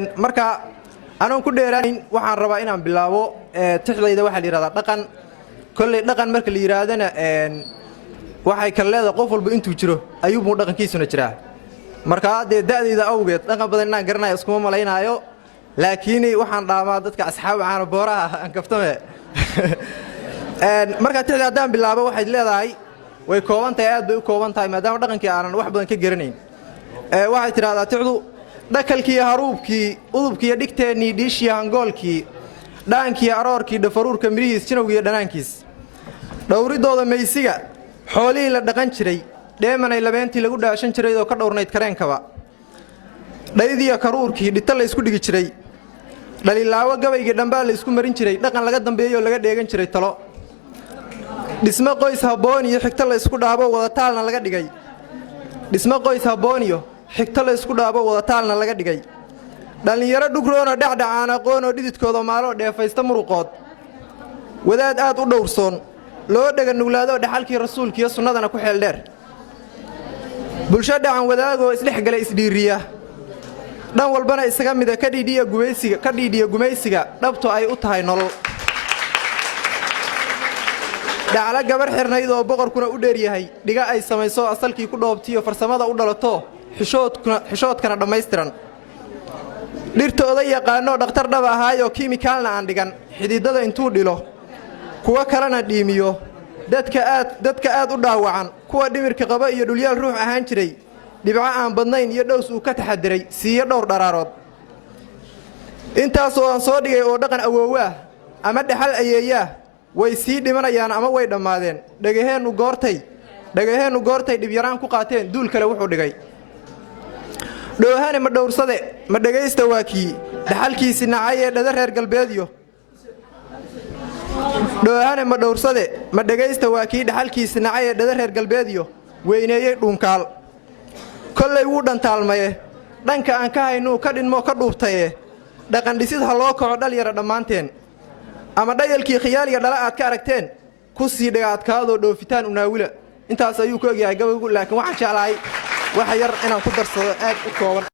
marka anoo ku dheeraanin waxaan rabaa inaan bilaabo tixdayda waxa la yiraahdaa dhaqan kulli dhaqan marka la yiraahdana waxay kala leedahay qof walba intuu jiro ayuu dhaqankiisuna jiraa marka da'dayda awgeed dhaqan badan inaan garanayo iskuma malaynaayo laakiin waxaan dhaamaa dadka asxaab aan booraha aan kaftame marka tixda hadaan bilaabo waxay leedahay way koobantahay aad bay u koobantahay maadaama dhaqankii aanan wax badan ka garanayn waxay tiraahdaa tixdu dhakalkii haruubkii udubkii dhigteeni dhiishii hangoolkii dhaankii aroorkii dhafaruurka mirihiis jinowgiyo dhanaankiis dhowridooda maysiga xoolihii la dhaqan jiray dheemanay labeentii lagu dhaashan jiray oo ka dhowrnayd kareenkaba dhaydiya karuurkii dhita la isku dhigi jiray dhalilaawo gabaygii dhambaa la isku marin jiray dhaqan laga dambeeyo oo laga dheegan jiray talo dhismo qoys habboon iyo xigto la isku dhaabo wada taalna laga dhigay dhismo qoys habboon iyo xigto la isku dhaabo wada taalna laga dhigay dhalinyaro dhugroona dhacdhacaan aqoon oo dhididkooda maalo dheefaysta muruqood wadaad aad u dhowrsoon loo dhaga nuglaado dhaxalkii rasuulkiyo sunnadana ku xeel dheer bulsho dhacan wadaagoo isdhex galay isdhiiriya dhan walbana isaga mida ka dhiidhiya gumaysiga dhabto ay u tahay nolol dhacla gabar xirnayd oo boqorkuna u dheer yahay dhiga ay samayso asalkii ku dhoobtiyo farsamada u dhalato xishoodkana dhammaystiran dhirtooda yaqaanoo dhakhtar dhab ahaayoo kiimikaalna aan dhigan xididada intuu dhilo kuwa kalena dhiimiyo dadka aad u dhaawacan kuwa dhimirka qaba iyo dhulyaal ruux ahaan jiray dhibco aan badnayn iyo dhows uu ka taxadiray siiyo dhowr dharaarood intaasoo aan soo dhigay oo dhaqan awoowaah ama dhaxal ayeeyaah way sii dhimanayaan ama way dhammaadeen dhagaheennu goortay dhibyaraan ku qaateen duul kale wuxuu dhigay dhoohane ma dhowrsade ma dhegaysta waa kii dhaxalkiisi nacay ee dhada reer galbeedyo dhoohane ma dhowrsade ma dhegaysta waa kii dhaxalkiisi nacay ee dhada reer galbeedyo weyneeyey dhuunkaal kollay wuu dhantaalmaye dhanka aan ka haynuu ka dhinmoo ka dhuubtaye dhaqan dhisid ha loo kaco dhalyara dhammaanteen ama dhayalkii khiyaaliga dhala aad ka aragteen ku sii dhagaadkaadoo dhoofitaan unaawila intaas ayuu ku egyahay gabaygu laakiin waxaan jeclahay wax yar inaan ku darsado aad u kooban